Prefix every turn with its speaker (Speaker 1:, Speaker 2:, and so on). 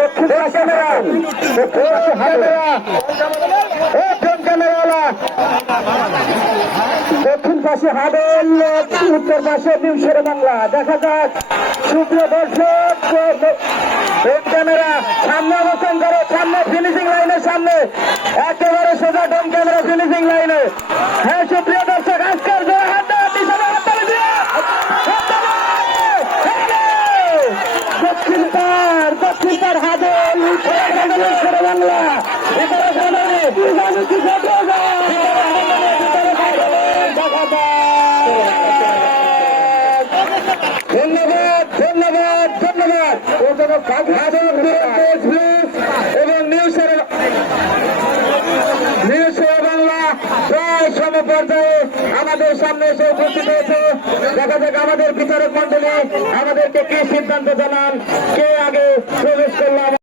Speaker 1: দক্ষিণ camera. Camera ক্যামেরাওয়ালা দক্ষিণ পাশে হাবেল উত্তর পাশে নিউ শেরে বাংলা। দেখা যাক দর্শক ক্যামেরা সামনে অবস্থান করো সামনে ফিনিশিং লাইনের সামনে। একেবারে সোজা ডোম ক্যামেরা ফিনিশিং লাইনে হ্যাঁ সুপ্রিয় দর্শক আজকের জোরে হাত দেওয়া পিছনে হাত তালি দিয়ে হাত তালি! হ্যাঁ! দক্ষিণ পার দক্ষিণ পার হাবেল উত্তর পাশে নিউ শেরে এবং নিউজের নিউজ বাংলা প্রায় সম আমাদের সামনে এসে দেখা যাক আমাদের বিচারক মন্ডলী আমাদেরকে কি সিদ্ধান্ত জানান কে আগে